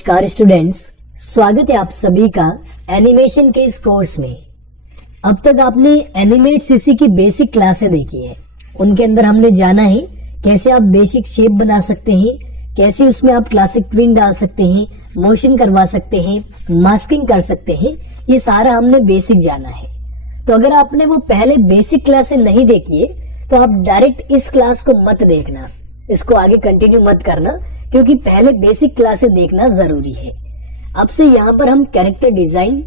नमस्कार स्टूडेंट्स, स्वागत है आप सभी का एनिमेशन के इस कोर्स में। अब तक आपने एनिमेट सीसी की बेसिक क्लासें देखी है। उनके अंदर हमने जाना है कैसे आप बेसिक शेप बना सकते हैं, कैसे उसमें आप क्लासिक ट्विन डाल सकते हैं, मोशन करवा सकते हैं, मास्किंग कर सकते हैं। ये सारा हमने बेसिक जाना है। तो अगर आपने वो पहले बेसिक क्लासें नहीं देखी है तो आप डायरेक्ट इस क्लास को मत देखना, इसको आगे कंटिन्यू मत करना, क्योंकि पहले बेसिक क्लासें देखना जरूरी है। अब से यहाँ पर हम कैरेक्टर डिजाइन,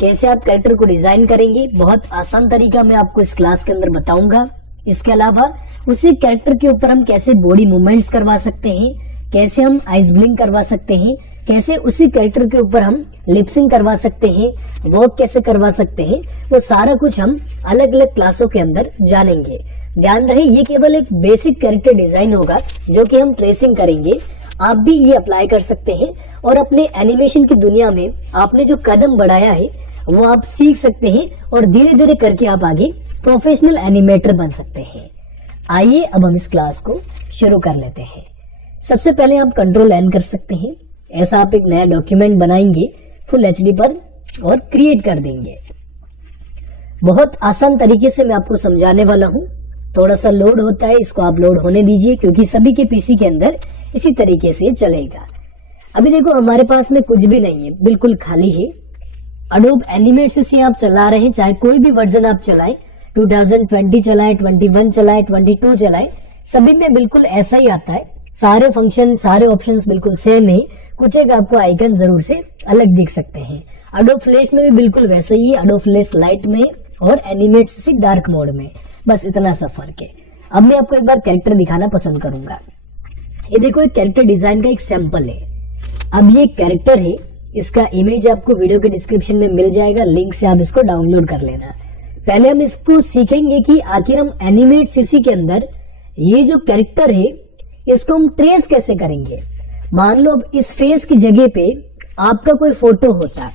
कैसे आप कैरेक्टर को डिजाइन करेंगे, बहुत आसान तरीका मैं आपको इस क्लास के अंदर बताऊंगा। इसके अलावा उसी कैरेक्टर के ऊपर हम कैसे बॉडी मूवमेंट्स करवा सकते हैं, कैसे हम आइस ब्लिंक करवा सकते हैं, कैसे उसी कैरेक्टर के ऊपर हम लिपसिंग करवा सकते हैं, वॉक कैसे करवा सकते हैं, वो सारा कुछ हम अलग अलग क्लासों के अंदर जानेंगे। ध्यान रहे ये केवल एक बेसिक कैरेक्टर डिजाइन होगा जो कि हम ट्रेसिंग करेंगे। आप भी ये अप्लाई कर सकते हैं और अपने एनिमेशन की दुनिया में आपने जो कदम बढ़ाया है वो आप सीख सकते हैं और धीरे धीरे करके आप आगे प्रोफेशनल एनिमेटर बन सकते हैं। आइए अब हम इस क्लास को शुरू कर लेते हैं। सबसे पहले आप कंट्रोल एन कर सकते हैं। ऐसा आप एक नया डॉक्यूमेंट बनाएंगे फुल एचडी पर और क्रिएट कर देंगे। बहुत आसान तरीके से मैं आपको समझाने वाला हूं। थोड़ा सा लोड होता है, इसको आप लोड होने दीजिए क्योंकि सभी के पीसी के अंदर इसी तरीके से चलेगा। अभी देखो हमारे पास में कुछ भी नहीं है, बिल्कुल खाली है। अडोब एनिमेट सीसी आप चला रहे हैं, चाहे कोई भी वर्जन आप चलाएं, 2020 चलाएं, 21 चलाएं, 22 चलाएं, सभी में बिल्कुल ऐसा ही आता है। सारे फंक्शन, सारे ऑप्शंस बिल्कुल सेम है। कुछ एक आपको आइकन जरूर से अलग दिख सकते हैं। अडोब फ्लैश में भी बिल्कुल वैसे ही, अडोब फ्लैश लाइट में और एनिमेट सीसी डार्क मोड में, बस इतना सा फर्क है। अब मैं आपको एक बार कैरेक्टर दिखाना पसंद करूंगा। ये देखो एक कैरेक्टर डिजाइन का एक सैंपल है। अब ये कैरेक्टर है, इसका इमेज आपको वीडियो के डिस्क्रिप्शन में मिल जाएगा, लिंक से आप इसको डाउनलोड कर लेना। पहले हम इसको सीखेंगे कि आखिर हम एनिमेट सीसी के अंदर ये जो कैरेक्टर है इसको हम ट्रेस कैसे करेंगे। मान लो अब इस फेस की जगह पे आपका कोई फोटो होता,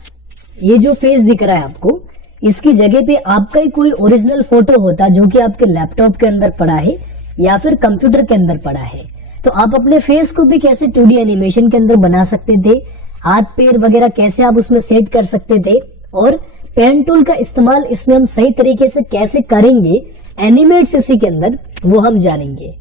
ये जो फेस दिख रहा है आपको, इसकी जगह पे आपका ही कोई ओरिजिनल फोटो होता जो कि आपके लैपटॉप के अंदर पड़ा है या फिर कंप्यूटर के अंदर पड़ा है, तो आप अपने फेस को भी कैसे 2D एनिमेशन के अंदर बना सकते थे, हाथ पैर वगैरह कैसे आप उसमें सेट कर सकते थे, और पेन टूल का इस्तेमाल इसमें हम सही तरीके से कैसे करेंगे एनिमेट सीसी के अंदर, वो हम जानेंगे।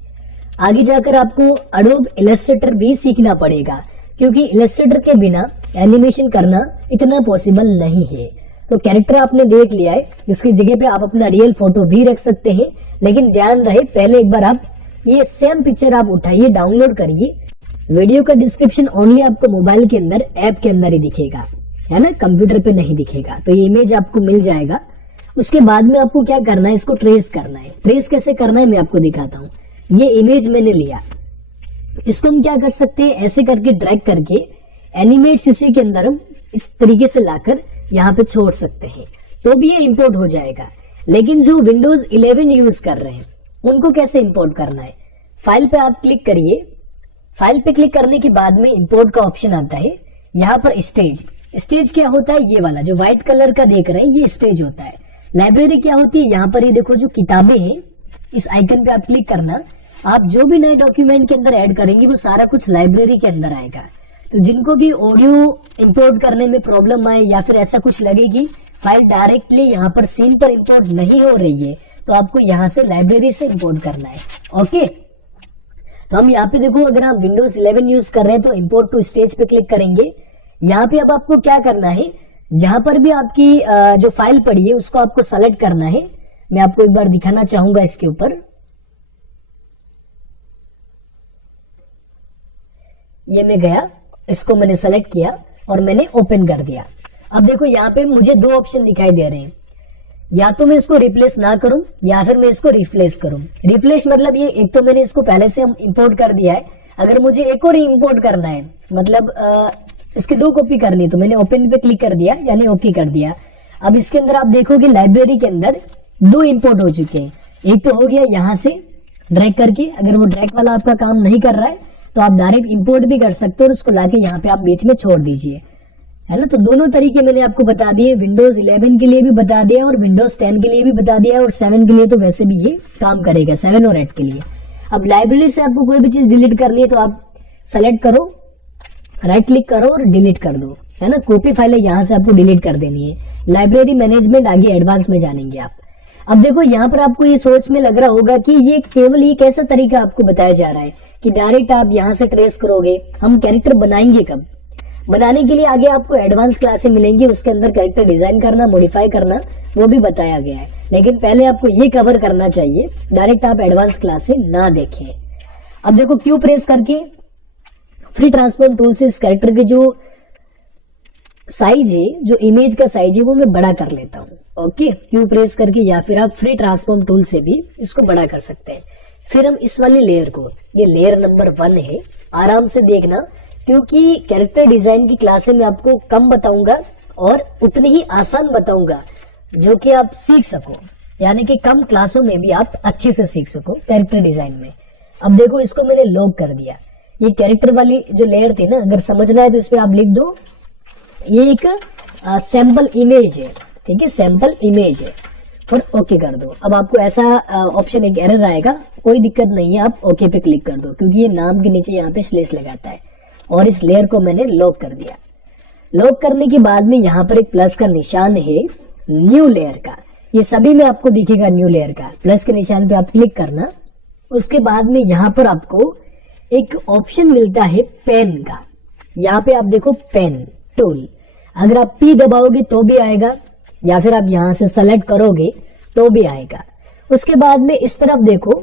आगे जाकर आपको अडोब इलस्ट्रेटर भी सीखना पड़ेगा क्योंकि इलस्ट्रेटर के बिना एनिमेशन करना इतना पॉसिबल नहीं है। तो कैरेक्टर आपने देख लिया है, इसकी जगह पे आप अपना रियल फोटो भी रख सकते हैं, लेकिन ध्यान रहे पहले एक बार आप ये सेम पिक्चर आप उठाइए, डाउनलोड करिए। वीडियो का डिस्क्रिप्शन ओनली आपको मोबाइल के अंदर, ऐप के अंदर ही दिखेगा, है ना, कंप्यूटर पे नहीं दिखेगा। तो ये इमेज आपको मिल जाएगा। उसके बाद में आपको क्या करना है, इसको ट्रेस करना है। ट्रेस कैसे करना है मैं आपको दिखाता हूँ। ये इमेज मैंने लिया, इसको हम क्या कर सकते हैं, ऐसे करके ड्रैग करके एनिमेट सीसी के अंदर हम इस तरीके से लाकर यहाँ पे छोड़ सकते हैं, तो भी ये इंपोर्ट हो जाएगा। लेकिन जो विंडोज 11 यूज कर रहे हैं उनको कैसे इंपोर्ट करना है, फाइल पे आप क्लिक करिए। फाइल पे क्लिक करने के बाद में इंपोर्ट का ऑप्शन आता है। यहाँ पर स्टेज, स्टेज क्या होता है, ये वाला जो व्हाइट कलर का देख रहे हैं ये स्टेज होता है। लाइब्रेरी क्या होती है, यहाँ पर ये देखो जो किताबें हैं, इस आइकन पे आप क्लिक करना। आप जो भी नए डॉक्यूमेंट के अंदर ऐड करेंगे वो सारा कुछ लाइब्रेरी के अंदर आएगा। तो जिनको भी ऑडियो इंपोर्ट करने में प्रॉब्लम आए या फिर ऐसा कुछ लगे कि फाइल डायरेक्टली यहाँ पर सीन पर इंपोर्ट नहीं हो रही है, तो आपको यहाँ से लाइब्रेरी से इंपोर्ट करना है। ओके, तो हम यहाँ पे देखो, अगर आप विंडोज 11 यूज कर रहे हैं तो इंपोर्ट टू स्टेज पे क्लिक करेंगे। यहाँ पे अब आपको क्या करना है, जहां पर भी आपकी जो फाइल पड़ी है उसको आपको सेलेक्ट करना है। मैं आपको एक बार दिखाना चाहूंगा इसके ऊपर। ये मैं गया, इसको मैंने सेलेक्ट किया और मैंने ओपन कर दिया। अब देखो यहाँ पे मुझे दो ऑप्शन दिखाई दे रहे हैं, या तो मैं इसको रिप्लेस ना करूं या फिर मैं इसको रिप्लेस करूं। रिप्लेस मतलब ये, एक तो मैंने इसको पहले से हम इंपोर्ट कर दिया है, अगर मुझे एक और इंपोर्ट करना है, मतलब इसकी दो कॉपी करनी है, तो मैंने ओपन पे क्लिक कर दिया यानी ओके कर दिया। अब इसके अंदर आप देखोगे लाइब्रेरी के अंदर दो इंपोर्ट हो चुके हैं। एक तो हो गया यहाँ से ड्रैग करके, अगर वो ड्रैग वाला आपका काम नहीं कर रहा है तो आप डायरेक्ट इंपोर्ट भी कर सकते हो और उसको लाके यहाँ पे आप बीच में छोड़ दीजिए, है ना। तो दोनों तरीके मैंने आपको बता दिए, विंडोज 11 के लिए भी बता दिया और विंडोज 10 के लिए भी बता दिया, और 7 के लिए तो वैसे भी ये काम करेगा, 7 और 8 के लिए। अब लाइब्रेरी से आपको कोई भी चीज डिलीट करनी है तो आप सेलेक्ट करो राइट क्लिक करो और डिलीट कर दो, है ना। कॉपी फाइल है, यहाँ से आपको डिलीट कर देनी है। लाइब्रेरी मैनेजमेंट आगे एडवांस में जानेंगे आप। अब देखो यहाँ पर आपको ये सोच में लग रहा होगा कि ये केवल एक ऐसा तरीका आपको बताया जा रहा है कि डायरेक्ट आप यहाँ से ट्रेस करोगे। हम कैरेक्टर बनाएंगे कब? बनाने के लिए आगे आपको एडवांस क्लासें मिलेंगी, उसके अंदर कैरेक्टर डिजाइन करना, मॉडिफाई करना, वो भी बताया गया है। लेकिन पहले आपको ये कवर करना चाहिए, डायरेक्ट आप एडवांस क्लासें ना देखें। अब देखो क्यू प्रेस करके फ्री ट्रांसफॉर्म टूल से इस कैरेक्टर के जो साइज है, जो इमेज का साइज है, वो मैं बड़ा कर लेता हूँ। ओके, क्यू प्रेस करके या फिर आप फ्री ट्रांसफॉर्म टूल से भी इसको बड़ा कर सकते हैं। फिर हम इस वाले लेयर को, ये लेयर नंबर 1 है, आराम से देखना, क्योंकि कैरेक्टर डिजाइन की क्लासें मैं आपको कम बताऊंगा और उतनी ही आसान बताऊंगा जो कि आप सीख सको, यानी कि कम क्लासों में भी आप अच्छे से सीख सको कैरेक्टर डिजाइन में। अब देखो इसको मैंने लॉक कर दिया। ये कैरेक्टर वाली जो लेयर थी ना, अगर समझना है तो इस पे आप लिख दो, ये एक सैंपल इमेज है, ठीक है, सैंपल इमेज है, और ओके कर दो। अब आपको ऐसा ऑप्शन एक एरर आएगा, कोई दिक्कत नहीं है, आप ओके पे क्लिक कर दो, क्योंकि ये नाम के नीचे यहाँ पे स्लेश लगाता है। और इस लेयर को मैंने लॉक कर दिया। लॉक करने के बाद में यहाँ पर एक प्लस का निशान है न्यू लेयर का, ये सभी में आपको दिखेगा न्यू लेयर का। प्लस के निशान पे आप क्लिक करना। उसके बाद में यहाँ पर आपको एक ऑप्शन मिलता है पेन का, यहाँ पे आप देखो पेन टूल, अगर आप P दबाओगे तो भी आएगा, या फिर आप यहां से सेलेक्ट करोगे तो भी आएगा। उसके बाद में इस तरफ देखो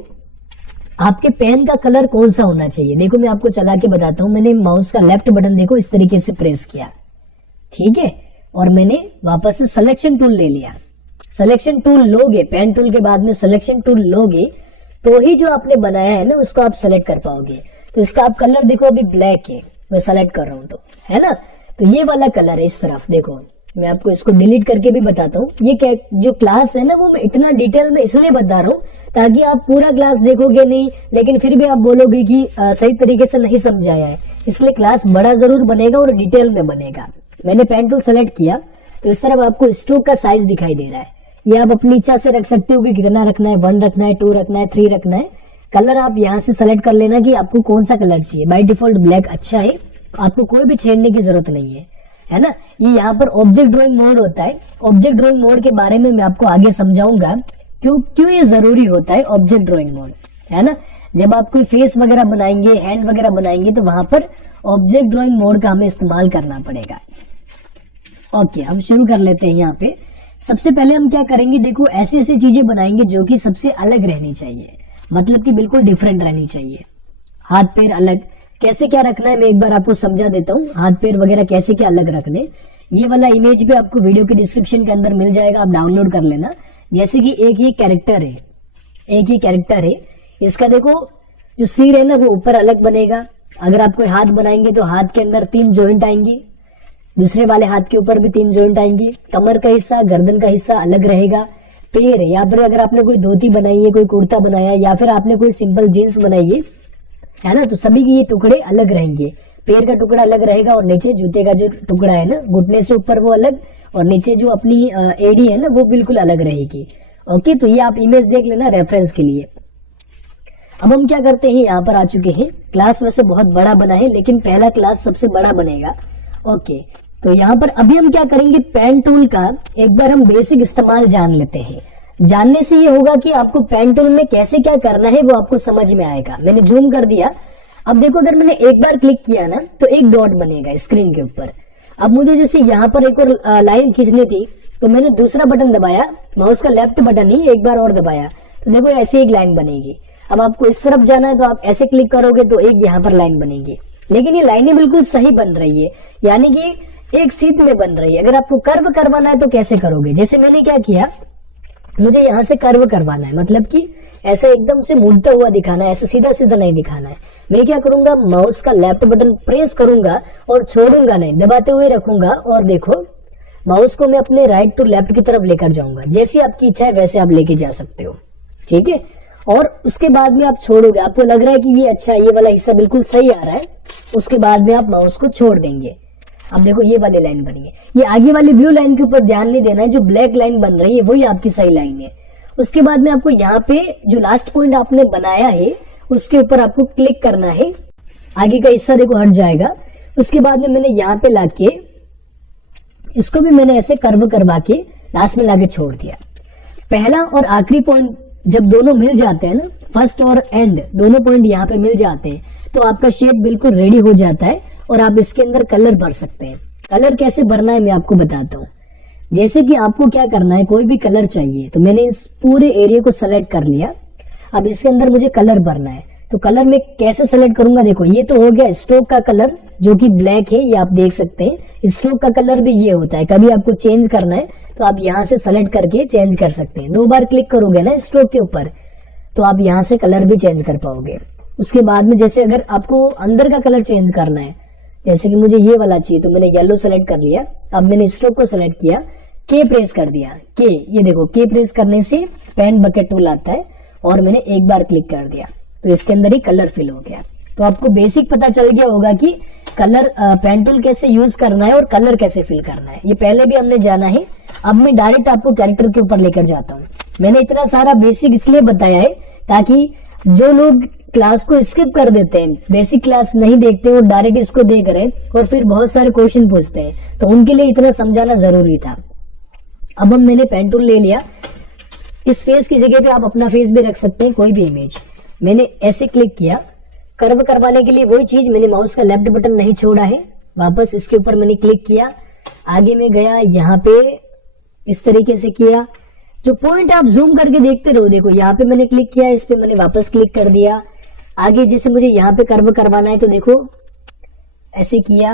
आपके पेन का कलर कौन सा होना चाहिए। देखो मैं आपको चला के बताता हूं। मैंने माउस का लेफ्ट बटन देखो इस तरीके से प्रेस किया, ठीक है, और मैंने वापस से सिलेक्शन टूल ले लिया। सिलेक्शन टूल लोगे, पेन टूल के बाद में सिलेक्शन टूल लोगे तो ही जो आपने बनाया है ना उसको आप सेलेक्ट कर पाओगे। तो इसका आप कलर देखो अभी ब्लैक है, मैं सेलेक्ट कर रहा हूं तो, है ना। तो ये वाला कलर है इस तरफ, देखो मैं आपको इसको डिलीट करके भी बताता हूँ। ये क्या जो क्लास है ना, वो मैं इतना डिटेल में इसलिए बता रहा हूँ ताकि आप पूरा क्लास देखोगे नहीं, लेकिन फिर भी आप बोलोगे कि सही तरीके से नहीं समझाया है, इसलिए क्लास बड़ा जरूर बनेगा और डिटेल में बनेगा। मैंने पेन टूल सेलेक्ट किया तो इस तरफ आपको स्ट्रोक का साइज दिखाई दे रहा है। ये आप अपनी इच्छा से रख सकते हो कि कितना रखना है, 1 रखना है, 2 रखना है, 3 रखना है। कलर आप यहाँ से सेलेक्ट कर लेना कि आपको कौन सा कलर चाहिए। बाय डिफॉल्ट ब्लैक अच्छा है, आपको कोई भी छेड़ने की जरूरत नहीं है ना। ये यहाँ पर ऑब्जेक्ट ड्राइंग मोड होता है। ऑब्जेक्ट ड्राइंग मोड के बारे में मैं आपको आगे समझाऊंगा क्यों ये जरूरी होता है ऑब्जेक्ट ड्राइंग मोड, है ना। जब आप कोई फेस वगैरह बनाएंगे, हैंड वगैरह बनाएंगे, तो वहां पर ऑब्जेक्ट ड्राइंग मोड का हमें इस्तेमाल करना पड़ेगा। ओके, हम शुरू कर लेते हैं। यहाँ पे सबसे पहले हम क्या करेंगे, देखो ऐसी ऐसी चीजें बनाएंगे जो कि सबसे अलग रहनी चाहिए, मतलब कि बिल्कुल डिफरेंट रहनी चाहिए। हाथ पैर अलग, कैसे क्या रखना है मैं एक बार आपको समझा देता हूँ। हाथ पैर वगैरह कैसे क्या अलग रखने, ये वाला इमेज भी आपको वीडियो के डिस्क्रिप्शन के अंदर मिल जाएगा, आप डाउनलोड कर लेना। जैसे कि एक ये कैरेक्टर है, एक ही कैरेक्टर है, इसका देखो जो सिर है ना वो ऊपर अलग बनेगा। अगर आप कोई हाथ बनाएंगे तो हाथ के अंदर 3 जॉइंट आएंगे, दूसरे वाले हाथ के ऊपर भी 3 जॉइंट आएंगे। कमर का हिस्सा, गर्दन का हिस्सा अलग रहेगा। पैर, या फिर अगर आपने कोई धोती बनाई है, कोई कुर्ता बनाया, या फिर आपने कोई सिंपल जीन्स बनाई है ना, तो सभी के ये टुकड़े अलग रहेंगे। पैर का टुकड़ा अलग रहेगा और नीचे जूते का जो टुकड़ा है ना, घुटने से ऊपर वो अलग, और नीचे जो अपनी एडी है ना वो बिल्कुल अलग रहेगी। ओके, तो ये आप इमेज देख लेना रेफरेंस के लिए। अब हम क्या करते हैं, यहाँ पर आ चुके हैं। क्लास वैसे बहुत बड़ा बना है, लेकिन पहला क्लास सबसे बड़ा बनेगा। ओके, तो यहाँ पर अभी हम क्या करेंगे, पेन टूल का एक बार हम बेसिक इस्तेमाल जान लेते हैं। जानने से ये होगा कि आपको पेन टूल में कैसे क्या करना है वो आपको समझ में आएगा। मैंने जूम कर दिया। अब देखो अगर मैंने एक बार क्लिक किया ना तो एक डॉट बनेगा स्क्रीन के ऊपर। अब मुझे जैसे यहाँ पर एक और लाइन खींचनी थी तो मैंने दूसरा बटन दबाया, माउस का लेफ्ट बटन ही एक बार और दबाया, तो देखो ऐसे एक लाइन बनेगी। अब आपको इस तरफ जाना है तो आप ऐसे क्लिक करोगे तो एक यहाँ पर लाइन बनेगी। लेकिन ये लाइनें बिल्कुल सही बन रही है, यानी कि एक सीध में बन रही है। अगर आपको कर्व करवाना है तो कैसे करोगे, जैसे मैंने क्या किया, मुझे यहाँ से कर्व करवाना है, मतलब कि ऐसा एकदम से मुड़ता हुआ दिखाना है, ऐसे सीधा सीधा नहीं दिखाना है। मैं क्या करूंगा, माउस का लेफ्ट बटन प्रेस करूंगा और छोड़ूंगा नहीं, दबाते हुए रखूंगा, और देखो माउस को मैं अपने राइट टू लेफ्ट की तरफ लेकर जाऊंगा। जैसी आपकी इच्छा है वैसे आप लेके जा सकते हो, ठीक है। और उसके बाद में आप छोड़ोगे, आपको लग रहा है कि ये अच्छा, ये वाला हिस्सा बिल्कुल सही आ रहा है, उसके बाद में आप माउस को छोड़ देंगे। अब देखो ये वाली लाइन बनी है। ये आगे वाली ब्लू लाइन के ऊपर ध्यान नहीं देना है, जो ब्लैक लाइन बन रही है वही आपकी सही लाइन है। उसके बाद में आपको यहाँ पे जो लास्ट पॉइंट आपने बनाया है उसके ऊपर आपको क्लिक करना है, आगे का हिस्सा देखो हट जाएगा। उसके बाद में मैंने यहाँ पे लाके इसको भी मैंने ऐसे कर्व करवा के लास्ट में लाके छोड़ दिया। पहला और आखिरी पॉइंट जब दोनों मिल जाते हैं ना, फर्स्ट और एंड दोनों पॉइंट यहाँ पे मिल जाते हैं, तो आपका शेप बिल्कुल रेडी हो जाता है और आप इसके अंदर कलर भर सकते हैं। कलर कैसे भरना है मैं आपको बताता हूँ। जैसे कि आपको क्या करना है, कोई भी कलर चाहिए, तो मैंने इस पूरे एरिया को सेलेक्ट कर लिया। अब इसके अंदर मुझे कलर भरना है, तो कलर में कैसे सेलेक्ट करूंगा, देखो ये तो हो गया स्ट्रोक का कलर जो कि ब्लैक है, ये आप देख सकते हैं। स्ट्रोक का कलर भी ये होता है, कभी आपको चेंज करना है तो आप यहाँ से सेलेक्ट करके चेंज कर सकते हैं। 2 बार क्लिक करोगे ना स्ट्रोक के ऊपर, तो आप यहाँ से कलर भी चेंज कर पाओगे। उसके बाद में जैसे अगर आपको अंदर का कलर चेंज करना है, जैसे कि मुझे ये वाला चाहिए, तो मैंने येलो सेलेक्ट कर लिया। अब मैंने स्ट्रोक को सेलेक्ट किया, के प्रेस कर दिया, के, ये देखो के प्रेस करने से पेन बकेट टूल आता है और मैंने एक बार क्लिक कर दिया, तो इसके अंदर ही कलर फिल हो गया। तो आपको बेसिक पता चल गया होगा कि कलर पेन टूल कैसे यूज करना है और कलर कैसे फिल करना है, ये पहले भी हमने जाना है। अब मैं डायरेक्ट आपको कैरेक्टर के ऊपर लेकर जाता हूँ। मैंने इतना सारा बेसिक इसलिए बताया है ताकि जो लोग क्लास को स्किप कर देते हैं, बेसिक क्लास नहीं देखते और डायरेक्ट इसको देख रहे हैं और फिर बहुत सारे क्वेश्चन पूछते हैं, तो उनके लिए इतना समझाना जरूरी था। अब हम मैंने पेन टूल ले लिया, इस फेस की जगह पे आप अपना फेस भी रख सकते हैं, कोई भी इमेज। मैंने ऐसे क्लिक किया, कर्व करवाने के लिए वही चीज, मैंने माउस का लेफ्ट बटन नहीं छोड़ा है, वापस इसके ऊपर मैंने क्लिक किया, आगे में गया, यहाँ पे इस तरीके से किया। जो पॉइंट आप जूम करके देखते रहो, देखो यहाँ पे मैंने क्लिक किया, इस पे मैंने वापस क्लिक कर दिया। आगे जैसे मुझे यहाँ पे कर्व करवाना है तो देखो ऐसे किया,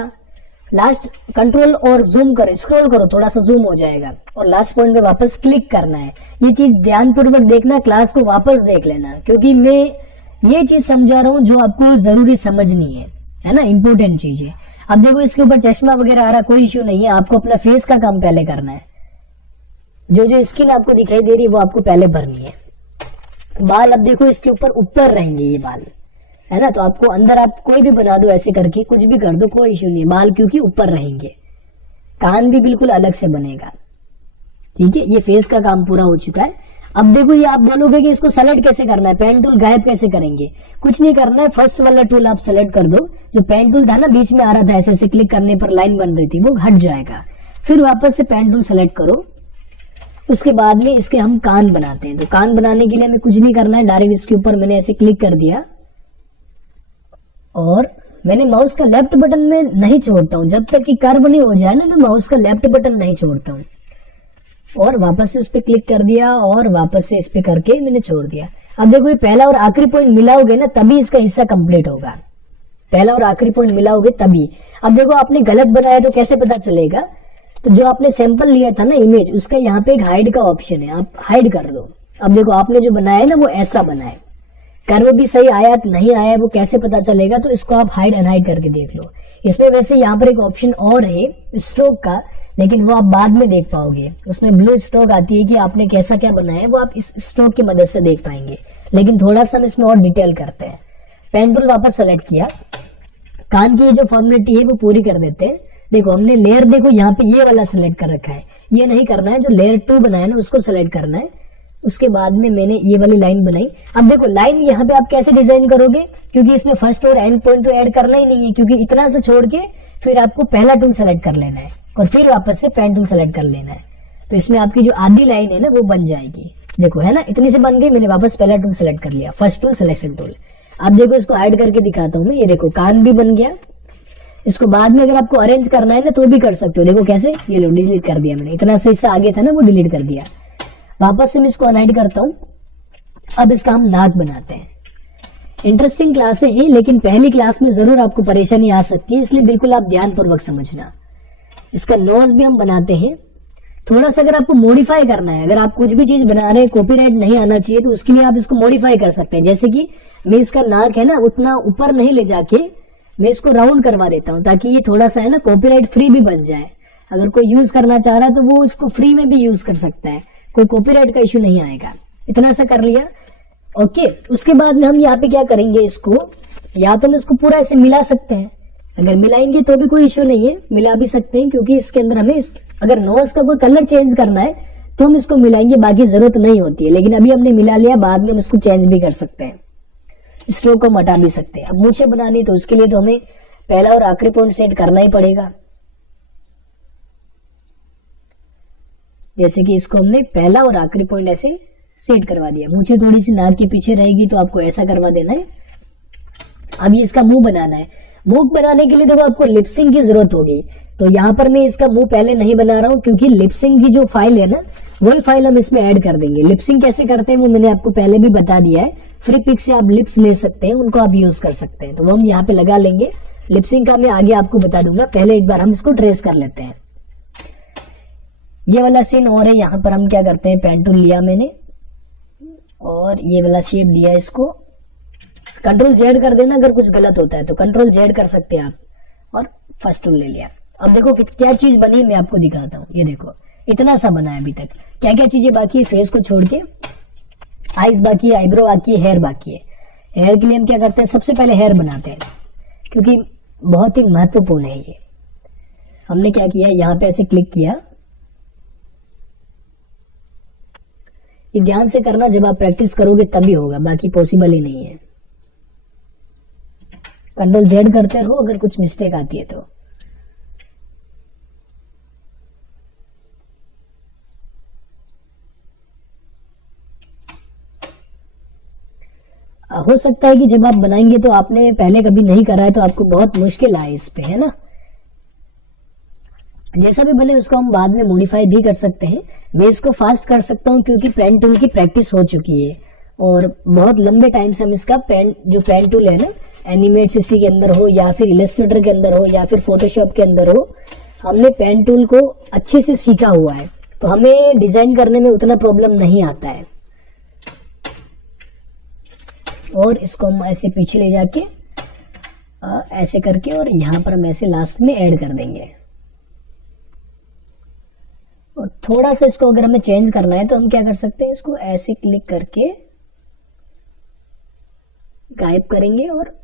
लास्ट कंट्रोल और जूम कर, स्क्रॉल करो, थोड़ा सा जूम हो जाएगा और लास्ट पॉइंट पे वापस क्लिक करना है। ये चीज ध्यानपूर्वक देखना, क्लास को वापस देख लेना, क्योंकि मैं ये चीज समझा रहा हूँ जो आपको जरूरी समझनी है ना, इंपॉर्टेंट चीज है। अब देखो इसके ऊपर चश्मा वगैरह आ रहा, कोई इश्यू नहीं है, आपको अपना फेस का काम पहले करना है। जो स्किन आपको दिखाई दे रही है वो आपको पहले भरनी है। बाल अब देखो इसके ऊपर रहेंगे ये बाल, है ना, तो आपको अंदर आप कोई भी बना दो, ऐसे करके कुछ भी कर दो, कोई इश्यू नहीं, बाल क्योंकि ऊपर रहेंगे। कान भी बिल्कुल अलग से बनेगा, ठीक है। ये फेस का काम पूरा हो चुका है। अब देखो ये आप बोलोगे कि इसको सेलेक्ट कैसे करना है, पेन टूल गायब कैसे करेंगे, कुछ नहीं करना है, फर्स्ट वाला टूल आप सेलेक्ट कर दो। जो पेन टूल था ना बीच में आ रहा था, ऐसे ऐसे क्लिक करने पर लाइन बन रही थी, वो हट जाएगा। फिर वापस से पेन टूल सेलेक्ट करो। उसके बाद में इसके हम कान बनाते हैं, तो कान बनाने के लिए हमें कुछ नहीं करना है, डायरेक्ट इसके ऊपर मैंने ऐसे क्लिक कर दिया और मैंने माउस का लेफ्ट बटन में नहीं छोड़ता हूं, जब तक कि कर्व नहीं हो जाए ना, मैं माउस का लेफ्ट बटन नहीं छोड़ता हूं। और वापस से उस पर क्लिक कर दिया और वापस से इस पे करके मैंने छोड़ दिया। अब देखो ये पहला और आखिरी पॉइंट मिलाओगे ना, तभी इसका हिस्सा कंप्लीट होगा। पहला और आखिरी पॉइंट मिलाओगे तभी। अब देखो आपने गलत बनाया तो कैसे पता चलेगा, तो जो आपने सैंपल लिया था ना इमेज, उसका यहाँ पे एक हाइड का ऑप्शन है, आप हाइड कर दो। अब देखो आपने जो बनाया है ना वो ऐसा बना है, कर्व भी सही आया नहीं आया वो कैसे पता चलेगा, तो इसको आप हाइड अनहाइड करके देख लो। इसमें वैसे यहाँ पर एक ऑप्शन और है स्ट्रोक का, लेकिन वो आप बाद में देख पाओगे, उसमें ब्लू स्ट्रोक आती है कि आपने कैसा क्या बनाया है, वो आप इस स्ट्रोक की मदद से देख पाएंगे। लेकिन थोड़ा सा हम इसमें और डिटेल करते हैं। पेन टूल वापस सेलेक्ट किया, कान की जो फॉर्मेलिटी है वो पूरी कर देते हैं। देखो हमने लेयर, देखो यहाँ पे ये वाला सिलेक्ट कर रखा है, ये नहीं करना है, जो लेयर 2 बनाया ना उसको सिलेक्ट करना है। उसके बाद में मैंने ये वाली लाइन बनाई। अब देखो लाइन यहाँ पे आप कैसे डिजाइन करोगे, क्योंकि इसमें फर्स्ट और एंड पॉइंट तो ऐड करना ही नहीं है, क्योंकि इतना से छोड़ के फिर आपको पहला टूल सेलेक्ट कर लेना है और फिर वापस से पेन टूल सेलेक्ट कर लेना है, तो इसमें आपकी जो आधी लाइन है ना वो बन जाएगी। देखो है ना, इतनी से बन गई, मैंने वापस पहला टूल सेलेक्ट कर लिया, फर्स्ट टूल सिलेक्शन टूल। अब देखो इसको ऐड करके दिखाता हूँ मैं, ये देखो कान भी बन गया। इसको बाद में अगर आपको अरेंज करना है ना तो भी कर सकते हो, देखो कैसे, ये लो डिलीट कर दिया मैंने, इतना से इससे आगे था ना वो डिलीट कर दिया। वापस से मैं इसको अनहाइड करता हूँ। अब इसका हम नाक बनाते हैं। इंटरेस्टिंग क्लासें हैं, लेकिन पहली क्लास में जरूर आपको परेशानी आ सकती है, इसलिए बिल्कुल आप ध्यानपूर्वक समझना। इसका नोज भी हम बनाते हैं। थोड़ा सा अगर आपको मॉडिफाई करना है, अगर आप कुछ भी चीज बना रहे हैं कॉपीराइट नहीं आना चाहिए, तो उसके लिए आप इसको मॉडिफाई कर सकते हैं। जैसे कि मैं इसका नाक है ना उतना ऊपर नहीं ले जाके मैं इसको राउंड करवा देता हूँ, ताकि ये थोड़ा सा है ना कॉपीराइट फ्री भी बन जाए। अगर कोई यूज करना चाह रहा है तो वो इसको फ्री में भी यूज कर सकता है, कोई कॉपीराइट का इश्यू नहीं आएगा। इतना सा कर लिया, ओके। उसके बाद में हम यहाँ पे क्या करेंगे, इसको या तो हम इसको पूरा ऐसे मिला सकते हैं, अगर मिलाएंगे तो भी कोई इश्यू नहीं है, मिला भी सकते हैं, क्योंकि इसके अंदर हमें अगर नोज का कोई कलर चेंज करना है तो हम इसको मिलाएंगे, बाकी जरूरत नहीं होती है। लेकिन अभी हमने मिला लिया, बाद में हम इसको चेंज भी कर सकते हैं, स्ट्रोक को हटा भी सकते हैं। अब मूछें बनानी तो उसके लिए तो हमें पहला और आखिरी पॉइंट सेट करना ही पड़ेगा। जैसे कि इसको हमने पहला और आखिरी पॉइंट ऐसे सेट करवा दिया। मुझे थोड़ी सी नाक के पीछे रहेगी तो आपको ऐसा करवा देना है। अभी इसका मुंह बनाना है। मुंह बनाने के लिए देखो आपको लिपसिंग की जरूरत होगी। तो यहाँ पर मैं इसका मुंह पहले नहीं बना रहा हूँ क्योंकि लिपसिंग की जो फाइल है ना, वही फाइल हम इसमें ऐड कर देंगे। लिपसिंग कैसे करते हैं वो मैंने आपको पहले भी बता दिया है। फ्री पिक से आप लिप्स ले सकते हैं, उनको आप यूज कर सकते हैं। तो वो हम यहाँ पे लगा लेंगे। लिपसिंग का मैं आगे आपको बता दूंगा, पहले एक बार हम इसको ट्रेस कर लेते हैं। ये वाला सीन और है। यहाँ पर हम क्या करते हैं, पेन टूल लिया मैंने और ये वाला शेप लिया। इसको कंट्रोल जेड कर देना, अगर कुछ गलत होता है तो कंट्रोल जेड कर सकते हैं आप, और फर्स्ट टूल ले लिया। अब देखो क्या चीज बनी है, मैं आपको दिखाता हूँ। ये देखो इतना सा बना है। अभी तक क्या क्या चीजें बाकी है, फेस को छोड़ के आईज बाकी है, आईब्रो बाकी है, हेयर बाकी है। हेयर के लिए हम क्या करते हैं, सबसे पहले हेयर बनाते हैं क्योंकि बहुत ही महत्वपूर्ण है ये। हमने क्या किया, यहाँ पे ऐसे क्लिक किया। ये ध्यान से करना, जब आप प्रैक्टिस करोगे तभी होगा, बाकी पॉसिबल ही नहीं है। कंट्रोल जेड करते रहो, अगर कुछ मिस्टेक आती है तो। हो सकता है कि जब आप बनाएंगे तो आपने पहले कभी नहीं करा है तो आपको बहुत मुश्किल आए इस पे, है ना। जैसा भी बने उसको हम बाद में मॉडिफाई भी कर सकते हैं। मैं इसको फास्ट कर सकता हूं क्योंकि पेन टूल की प्रैक्टिस हो चुकी है और बहुत लंबे टाइम से हम इसका पेन टूल है ना, एनिमेट सीसी के अंदर हो या फिर इलस्ट्रेटर के अंदर हो या फिर फोटोशॉप के अंदर हो, हमने पेन टूल को अच्छे से सीखा हुआ है। तो हमें डिजाइन करने में उतना प्रॉब्लम नहीं आता है। और इसको हम ऐसे पीछे ले जाके ऐसे करके, और यहाँ पर हम ऐसे लास्ट में ऐड कर देंगे। और थोड़ा सा इसको अगर हमें चेंज करना है तो हम क्या कर सकते हैं, इसको ऐसे क्लिक करके गायब करेंगे। और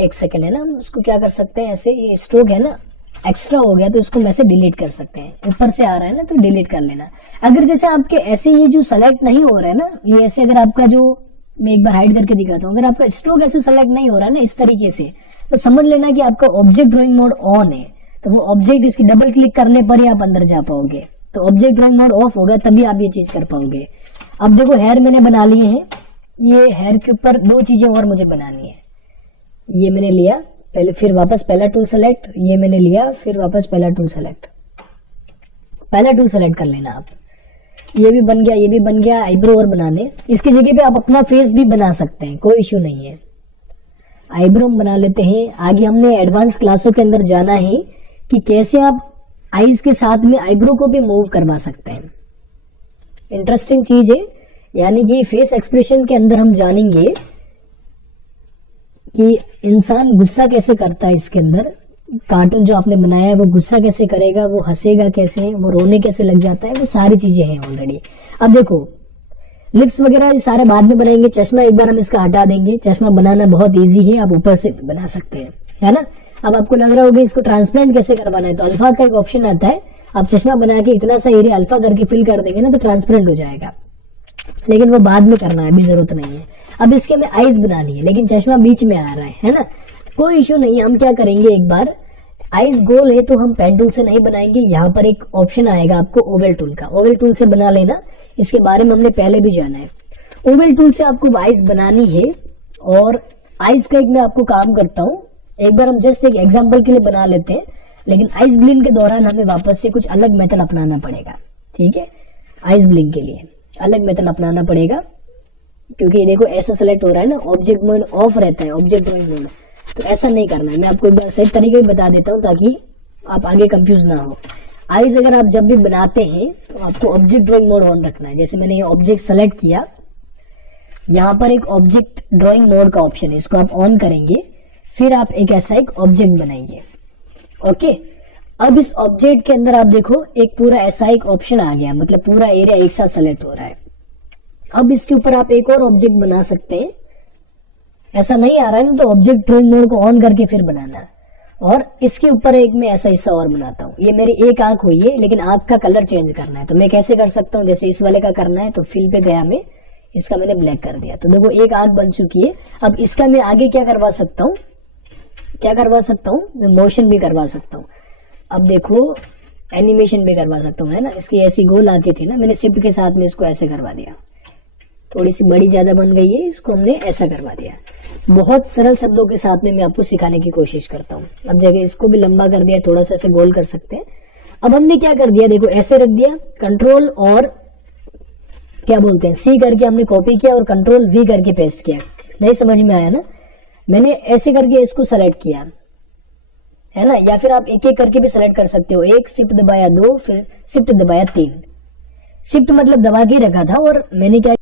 एक सेकेंड है ना, हम इसको क्या कर सकते हैं, ऐसे ये स्ट्रोक है ना एक्स्ट्रा हो गया तो इसको हम ऐसे डिलीट कर सकते हैं। ऊपर से आ रहा है ना तो डिलीट कर लेना। अगर जैसे आपके ऐसे ये जो सेलेक्ट नहीं हो रहा है ना, ये ऐसे अगर आपका जो, मैं एक बार हाइड करके दिखाता हूँ, अगर आपका स्ट्रोक ऐसे सेलेक्ट नहीं हो रहा है ना इस तरीके से, तो समझ लेना कि आपका ऑब्जेक्ट ड्राइंग मोड ऑन है। तो वो ऑब्जेक्ट, इसकी डबल क्लिक करने पर ही आप अंदर जा पाओगे। तो ऑब्जेक्ट ड्राइंग मोड ऑफ होगा तभी आप ये चीज कर पाओगे। अब देखो हेयर मैंने बना लिए हैं। ये हेयर के ऊपर दो चीजें और मुझे बनानी है। ये मैंने लिया पहले, फिर वापस पहला टूल सेलेक्ट, ये मैंने लिया फिर वापस पहला टूल सेलेक्ट। पहला टूल सेलेक्ट कर लेना आप। ये भी बन गया, ये भी बन गया। आईब्रो और बनाने, इसकी जगह पे आप अपना फेस भी बना सकते हैं, कोई इश्यू नहीं है। आईब्रो हम बना लेते हैं। आगे हमने एडवांस क्लासों के अंदर जाना है कि कैसे आप आईज के साथ में आईब्रो को भी मूव करवा सकते हैं। इंटरेस्टिंग चीज है, यानी कि फेस एक्सप्रेशन के अंदर हम जानेंगे कि इंसान गुस्सा कैसे करता है। इसके अंदर कार्टून जो आपने बनाया है वो गुस्सा कैसे करेगा, वो हंसेगा कैसे, वो रोने कैसे लग जाता है, वो सारी चीजें हैं ऑलरेडी। अब देखो लिप्स वगैरह ये सारे बाद में बनाएंगे। चश्मा एक बार हम इसका हटा देंगे। चश्मा बनाना बहुत इजी है, आप ऊपर से बना सकते हैं, है ना। अब आपको लग रहा होगा इसको ट्रांसपेरेंट कैसे करवाना है, तो अल्फा का एक ऑप्शन आता है। आप चश्मा बना के इतना सा एरिया अल्फा करके फिल कर देंगे ना तो ट्रांसपेरेंट हो जाएगा, लेकिन वो बाद में करना है, अभी जरूरत नहीं है। अब इसके हमें आईज बनानी है, लेकिन चश्मा बीच में आ रहा है ना, कोई इश्यू नहीं। हम क्या करेंगे, एक बार आईज गोल है तो हम पेन टूल से नहीं बनाएंगे। यहाँ पर एक ऑप्शन आएगा आपको ओवल टूल का, ओवल टूल से बना लेना। इसके बारे में हमने पहले भी जाना है। ओवल टूल से आपको आईज बनानी है। और आईज का एक मैं आपको काम करता हूँ, एक बार हम जस्ट एक एग्जाम्पल के लिए बना लेते हैं, लेकिन आईज ब्लिंक के दौरान हमें वापस से कुछ अलग मेथड अपनाना पड़ेगा, ठीक है। आईज ब्लिंक के लिए अलग मेथड अपनाना पड़ेगा, क्योंकि देखो ऐसा सेलेक्ट हो रहा है ना, ऑब्जेक्ट मोड ऑफ रहता है, ऑब्जेक्ट ड्राइंग मोड। तो ऐसा नहीं करना है। मैं आपको एक बार सही तरीके से बता देता हूँ ताकि आप आगे कंफ्यूज ना हो। आईज अगर आप जब भी बनाते हैं तो आपको ऑब्जेक्ट ड्राइंग मोड ऑन रखना है। जैसे मैंने ये ऑब्जेक्ट सेलेक्ट किया, यहाँ पर एक ऑब्जेक्ट ड्राइंग मोड का ऑप्शन है, इसको आप ऑन करेंगे, फिर आप एक ऐसा एक ऑब्जेक्ट बनाइए। ओके, अब इस ऑब्जेक्ट के अंदर आप देखो एक पूरा ऐसा एक ऑप्शन आ गया, मतलब पूरा एरिया एक साथ सेलेक्ट हो रहा है। अब इसके ऊपर आप एक और ऑब्जेक्ट बना सकते हैं। ऐसा नहीं आ रहा है ना, तो ऑब्जेक्ट ड्राइंग मोड को ऑन करके फिर बनाना है। और इसके ऊपर एक मैं ऐसा हिस्सा और बनाता हूँ। ये मेरी एक आंख हुई है, लेकिन आंख का कलर चेंज करना है। तो मैं कैसे कर सकता हूँ, जैसे इस वाले का करना है तो फिल पे गया मैं, इसका मैंने ब्लैक कर दिया। तो देखो एक आंख बन चुकी है। अब इसका मैं आगे क्या करवा सकता हूँ, मैं मोशन भी करवा सकता हूँ। अब देखो एनिमेशन भी करवा सकता हूँ, है ना। इसकी ऐसी गोल आती थी ना, मैंने शिफ्ट के साथ में इसको ऐसे करवा दिया, थोड़ी सी बड़ी ज्यादा बन गई है, इसको हमने ऐसा करवा दिया। बहुत सरल शब्दों के साथ में मैं आपको सिखाने की कोशिश करता हूँ। अब जगह इसको भी लंबा कर दिया, थोड़ा सा ऐसे गोल कर सकते हैं। अब हमने क्या कर दिया, देखो ऐसे रख दिया, कंट्रोल और क्या बोलते हैं सी करके हमने कॉपी किया और कंट्रोल वी करके पेस्ट किया। नहीं समझ में आया ना, मैंने ऐसे करके इसको सेलेक्ट किया, है ना। या फिर आप एक एक करके भी सेलेक्ट कर सकते हो, एक शिफ्ट दबाया 2, फिर शिफ्ट दबाया 3। शिफ्ट मतलब दबा के रखा था और मैंने क्या